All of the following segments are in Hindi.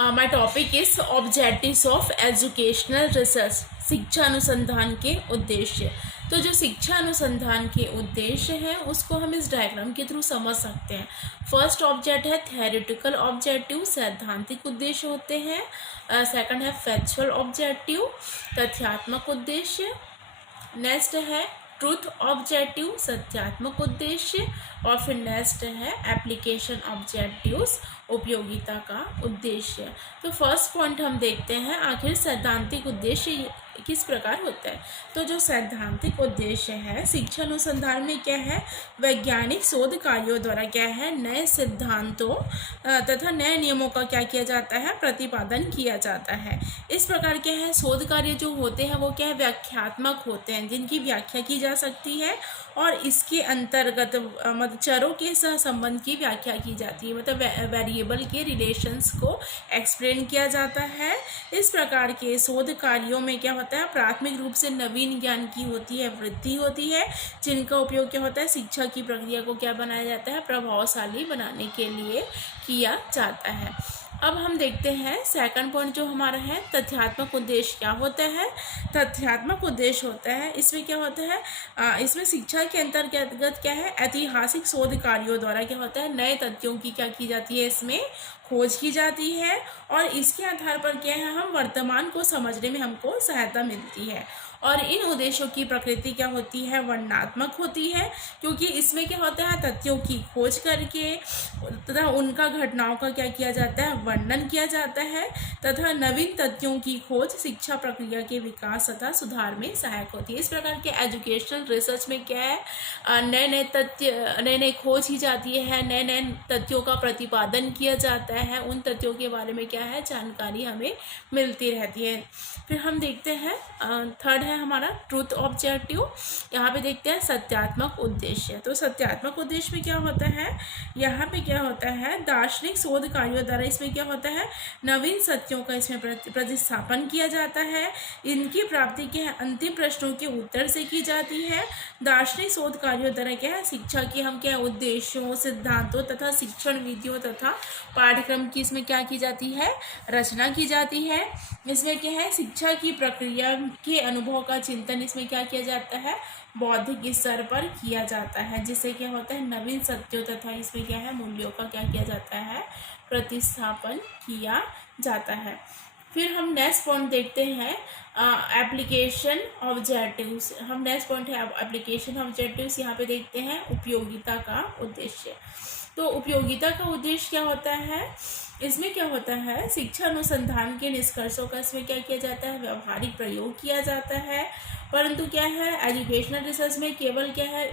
My topic is objectives of educational research. शिक्षा अनुसंधान के उद्देश्य। तो जो शिक्षा अनुसंधान के उद्देश्य हैं उसको हम इस डायग्राम के थ्रू समझ सकते हैं। फर्स्ट ऑब्जेक्ट है थ्योरेटिकल ऑब्जेक्टिव, सैद्धांतिक उद्देश्य होते हैं। सेकंड है फैक्चुअल ऑब्जेक्टिव, तथ्यात्मक उद्देश्य। नेक्स्ट है ट्रूथ ऑब्जेक्टिव, सत्यात्मक उद्देश्य। और फिर नेक्स्ट है एप्लीकेशन ऑब्जेक्टिव्स, उपयोगिता का उद्देश्य। तो फर्स्ट पॉइंट हम देखते हैं आखिर सैद्धांतिक उद्देश्य किस प्रकार होता है। तो जो सैद्धांतिक उद्देश्य है शिक्षा अनुसंधान में क्या है, वैज्ञानिक शोध कार्यों द्वारा क्या है, नए सिद्धांतों तथा नए नियमों का क्या किया जाता है, प्रतिपादन किया जाता है। इस प्रकार के हैं शोध कार्य जो होते हैं वो क्या है, व्याख्यात्मक होते हैं, जिनकी व्याख्या की जा सकती है और इसके अंतर्गत मतलब चरों के संबंध की व्याख्या की जाती है, मतलब वेरिएबल के रिलेशंस को एक्सप्लेन किया जाता है। इस प्रकार के शोध कार्यों में क्या होता है, प्राथमिक रूप से नवीन ज्ञान की होती है वृद्धि होती है, जिनका उपयोग क्या होता है, शिक्षा की प्रक्रिया को क्या बनाया जाता है, प्रभावशाली बनाने के लिए किया जाता है। अब हम देखते हैं सेकंड पॉइंट जो हमारा है, तथ्यात्मक उद्देश्य क्या होता है। तथ्यात्मक उद्देश्य होता है, इसमें क्या होता है, इसमें शिक्षा के अंतर्गत क्या है, ऐतिहासिक शोध कार्यों द्वारा क्या होता है, नए तथ्यों की क्या की जाती है, इसमें खोज की जाती है और इसके आधार पर क्या है, हम वर्तमान को समझने में हमको सहायता मिलती है। और इन उद्देश्यों की प्रकृति क्या होती है, वर्णनात्मक होती है, क्योंकि इसमें क्या होता है, तथ्यों की खोज करके तथा उनका घटनाओं का क्या किया जाता है, वर्णन किया जाता है तथा नवीन तथ्यों की खोज शिक्षा प्रक्रिया के विकास तथा सुधार में सहायक होती है। इस प्रकार के एजुकेशनल रिसर्च में क्या है, नए नए तथ्य नए नए खोज की जाती है, नए नए तथ्यों का प्रतिपादन किया जाता है, उन तथ्यों के बारे में क्या है, जानकारी हमें मिलती रहती है। फिर हम देखते हैं थर्ड है हमारा ट्रूथ ऑब्जेक्टिव। यहाँ पे देखते हैं सत्यात्मक उद्देश्य। तो सत्यात्मक उद्देश्य में क्या होता है, यहाँ पे क्या होता है, दार्शनिक शोध कार्यों द्वारा इसमें क्या होता है, नवीन सत्यों का इसमें प्रतिस्थापन किया जाता है, इनकी प्राप्ति के अंतिम प्रश्नों के उत्तर से की जाती है। दार्शनिक शोध कार्यों द्वारा क्या है, शिक्षा की हम क्या उद्देश्यों, सिद्धांतों तथा शिक्षण विधियों तथा पाठ्यक्रम की इसमें क्या की जाती है, रचना की जाती है। इसमें क्या है, शिक्षा की प्रक्रिया के अनुभव का चिंतन इसमें क्या किया जाता है, बौद्धिक स्तर पर किया जाता है, जिससे क्या होता है, नवीन सत्यों तथा इसमें क्या है, मूल्यों का क्या किया जाता है, प्रतिस्थापन किया जाता है। फिर हम नेक्स्ट पॉइंट देखते हैं एप्लीकेशन ऑब्जेक्टिव्स। हम नेक्स्ट पॉइंट है एप्लीकेशन ऑब्जेक्टिव्स। यहाँ पे देखते हैं उपयोगिता का उद्देश्य। तो उपयोगिता का उद्देश्य क्या होता है, इसमें क्या होता है, शिक्षा अनुसंधान के निष्कर्षों का इसमें क्या किया जाता है, व्यवहारिक प्रयोग किया जाता है। परंतु क्या है, एजुकेशनल रिसर्च में केवल क्या है,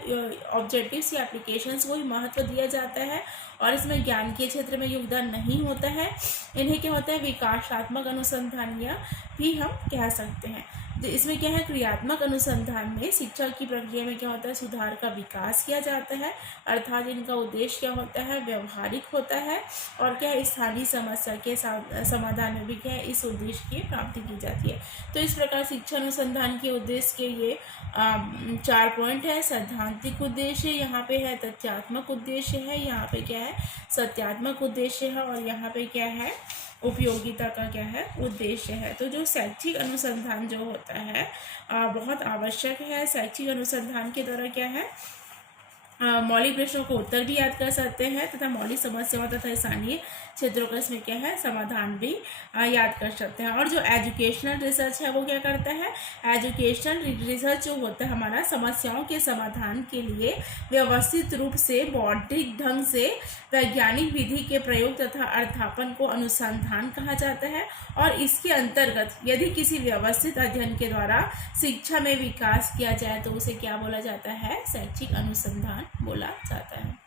ऑब्जेक्टिव्स या एप्लीकेशंस को ही महत्व दिया जाता है और इसमें ज्ञान के क्षेत्र में योगदान नहीं होता है। इन्हें क्या होता है, विकासात्मक अनुसंधान या भी हम कह सकते हैं। इसमें क्या है, क्रियात्मक अनुसंधान में शिक्षा की प्रक्रिया में क्या होता है, सुधार का विकास किया जाता है, अर्थात इनका उद्देश्य क्या होता है, व्यवहारिक होता है और क्या है, स्थानीय समस्या के समाधान में भी क्या है, इस उद्देश्य की प्राप्ति की जाती है। तो इस प्रकार शिक्षा अनुसंधान के उद्देश्य के ये 4 पॉइंट है। सैद्धांतिक उद्देश्य यहाँ पे है, तथ्यात्मक उद्देश्य है, यहाँ पे क्या है, सत्यात्मक उद्देश्य है और यहाँ पे क्या है, उपयोगिता का क्या है, उद्देश्य है। तो जो शैक्षिक अनुसंधान जो होता है बहुत आवश्यक है। शैक्षिक अनुसंधान के द्वारा क्या है, मौलिक प्रश्नों को उत्तर भी याद कर सकते हैं तथा मौलिक समस्याओं तथा स्थानीय क्षेत्रों का इसमें क्या है, समाधान भी याद कर सकते हैं। और जो एजुकेशनल रिसर्च है वो क्या करता है, एजुकेशनल रिसर्च जो होता है हमारा, समस्याओं के समाधान के लिए व्यवस्थित रूप से बौद्धिक ढंग से वैज्ञानिक विधि के प्रयोग तथा अर्थापन को अनुसंधान कहा जाता है। और इसके अंतर्गत यदि किसी व्यवस्थित अध्ययन के द्वारा शिक्षा में विकास किया जाए तो उसे क्या बोला जाता है, शैक्षिक अनुसंधान बोला जाता है।